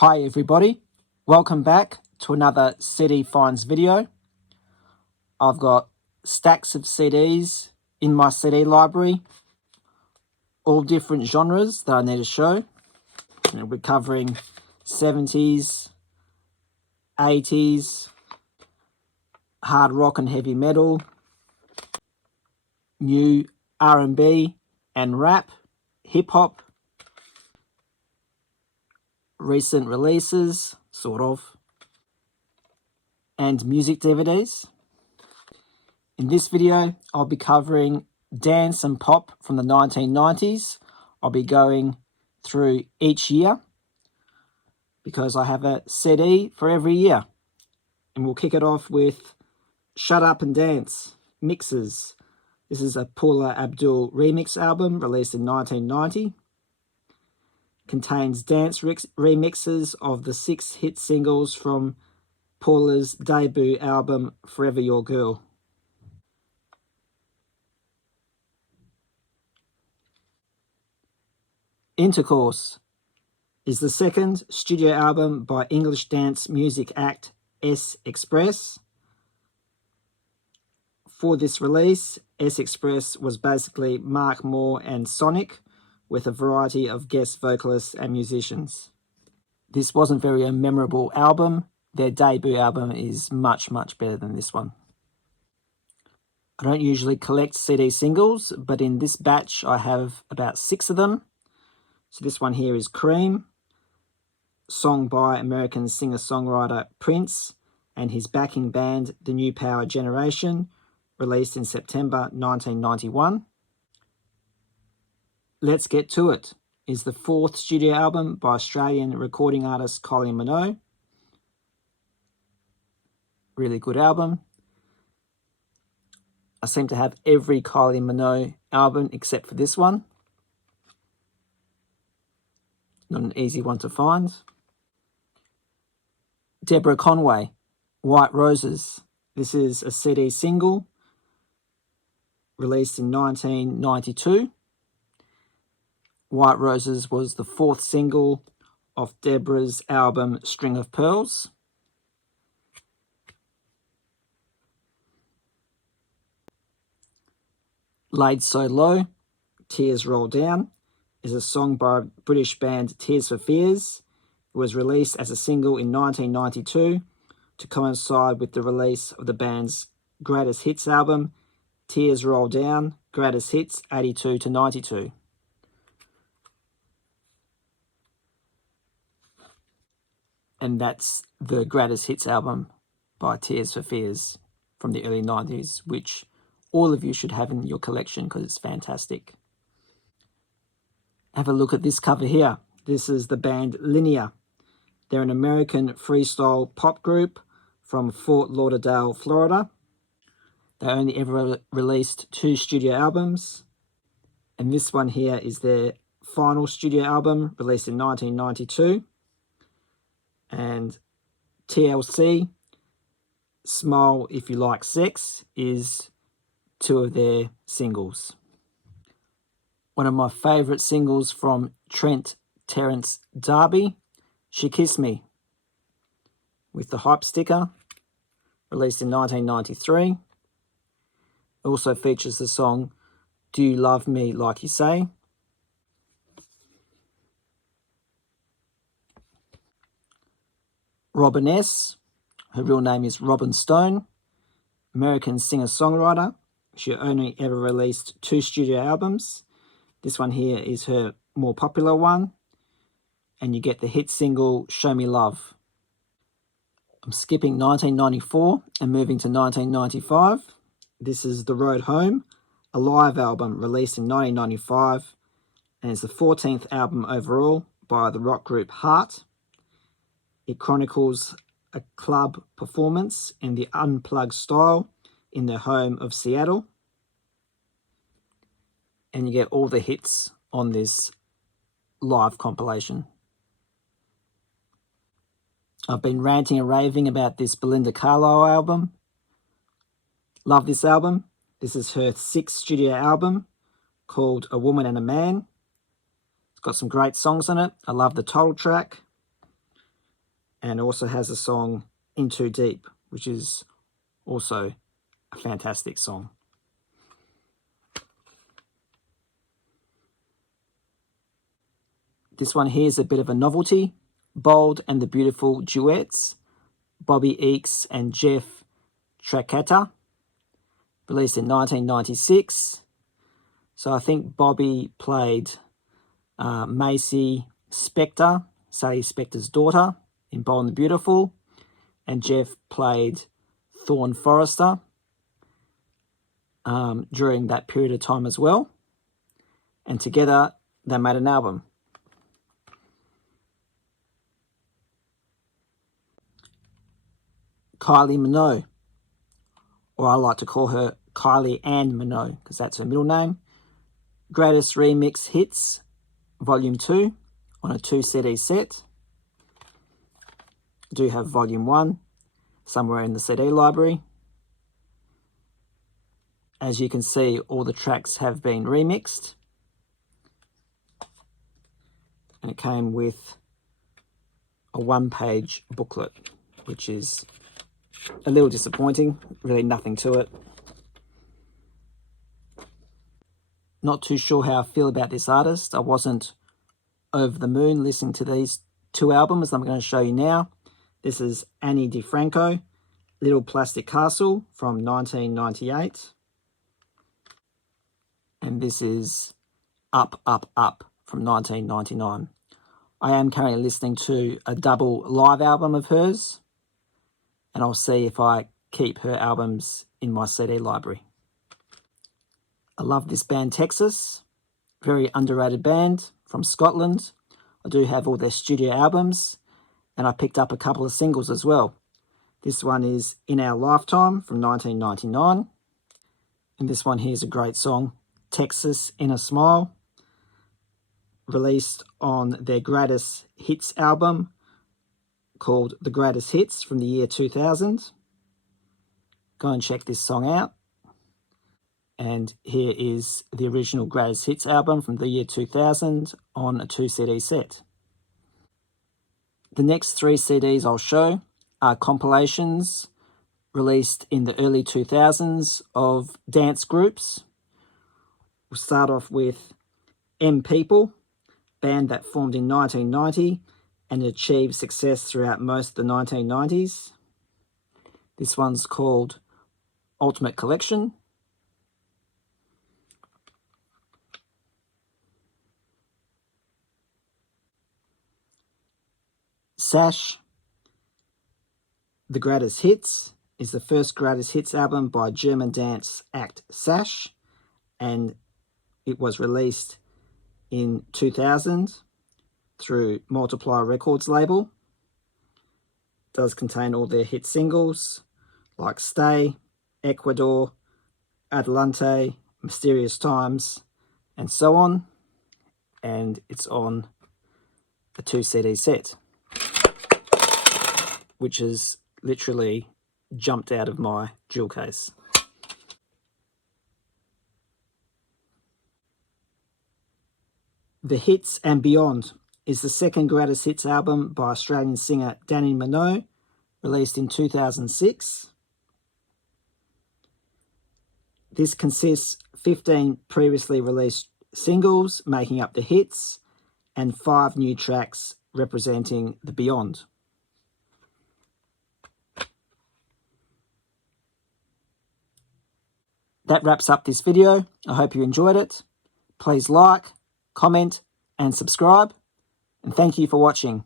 Hi everybody, welcome back to another CD finds video. I've got stacks of CDs in my CD library, all different genres that I need to show. We're covering 70s, 80s, hard rock and heavy metal, new R&B and rap, hip hop, recent releases, sort of, and music DVDs. In this video, I'll be covering dance and pop from the 1990s. I'll be going through each year because I have a CD for every year. And we'll kick it off with Shut Up and Dance Mixes. This is a Paula Abdul remix album released in 1990. Contains dance remixes of the 6 hit singles from Paula's debut album, Forever Your Girl. Intercourse is the second studio album by English dance music act S Express. For this release, S Express was basically Mark Moore and Sonic, with a variety of guest vocalists and musicians. This wasn't very a memorable album. Their debut album is much better than this one. I don't usually collect CD singles, but in this batch I have about 6 of them. So this one here is Cream, song by American singer-songwriter Prince and his backing band, The New Power Generation, released in September 1991. Let's Get To It is the 4th studio album by Australian recording artist Kylie Minogue. Really good album. I seem to have every Kylie Minogue album except for this one. Not an easy one to find. Deborah Conway, White Roses. This is a CD single released in 1992. White Roses was the 4th single of Deborah's album String of Pearls. Laid So Low, Tears Roll Down, is a song by British band Tears for Fears. It was released as a single in 1992 to coincide with the release of the band's greatest hits album, Tears Roll Down, Greatest Hits 82 to 92. And that's the greatest hits album by Tears for Fears from the early 90s, which all of you should have in your collection because it's fantastic. Have a look at this cover here. This is the band Linear. They're an American freestyle pop group from Fort Lauderdale, Florida. They only ever released 2 studio albums. And this one here is their final studio album, released in 1992. And TLC, Smile If You Like Sex, is 2 of their singles. One of my favourite singles from Trent Terence D'Arby, She Kissed Me, with the hype sticker, released in 1993. It also features the song Do You Love Me Like You Say. Robin S., her real name is Robin Stone, American singer-songwriter. She only ever released 2 studio albums. This one here is her more popular one. And you get the hit single, Show Me Love. I'm skipping 1994 and moving to 1995. This is The Road Home, a live album released in 1995. And it's the 14th album overall by the rock group Heart. It chronicles a club performance in the unplugged style in their home of Seattle. And you get all the hits on this live compilation. I've been ranting and raving about this Belinda Carlisle album. Love this album. This is her 6th studio album called A Woman and a Man. It's got some great songs on it. I love the title track. and also has a song In Too Deep, which is also a fantastic song. This one here is a bit of a novelty. Bold and the Beautiful Duets, Bobby Eakes and Jeff Tracata, released in 1996. So I think Bobby played Macy Spector, Sally Spector's daughter, in Bold and the Beautiful, and Jeff played Thorne Forrester during that period of time as well. And together they made an album. Kylie Minogue, or I like to call her Kylie Ann Minogue because that's her middle name. Greatest Remix Hits, Volume 2, on a 2-CD set. I do have Volume 1 somewhere in the CD library. As you can see, all the tracks have been remixed. And it came with a 1-page booklet, which is a little disappointing, really nothing to it. Not too sure how I feel about this artist. I wasn't over the moon listening to these 2 albums I'm going to show you now. This is Annie DiFranco, Little Plastic Castle from 1998. And this is Up, Up, Up from 1999. I am currently listening to a double live album of hers, and I'll see if I keep her albums in my CD library. I love this band Texas, very underrated band from Scotland. I do have all their studio albums, and I picked up a couple of singles as well. This one is In Our Lifetime from 1999, and this one here is a great song, Texas in a Smile, released on their Greatest Hits album called The Greatest Hits from the year 2000. Go and check this song out. And here is the original Greatest Hits album from the year 2000 on a 2-CD set. The next 3 CDs I'll show are compilations released in the early 2000s of dance groups. We'll start off with M People, band that formed in 1990 and achieved success throughout most of the 1990s. This one's called Ultimate Collection. Sash, The Greatest Hits, is the first Greatest Hits album by German dance act Sash, and it was released in 2000 through Multiply Records label. It does contain all their hit singles like Stay, Ecuador, Adelante, Mysterious Times, and so on. And it's on a 2-CD set, which has literally jumped out of my jewel case. The Hits and Beyond is the second Greatest Hits album by Australian singer Danny Minogue, released in 2006. This consists 15 previously released singles making up the hits and 5 new tracks representing the Beyond. That wraps up this video. I hope you enjoyed it. Please like, comment, and subscribe. And thank you for watching.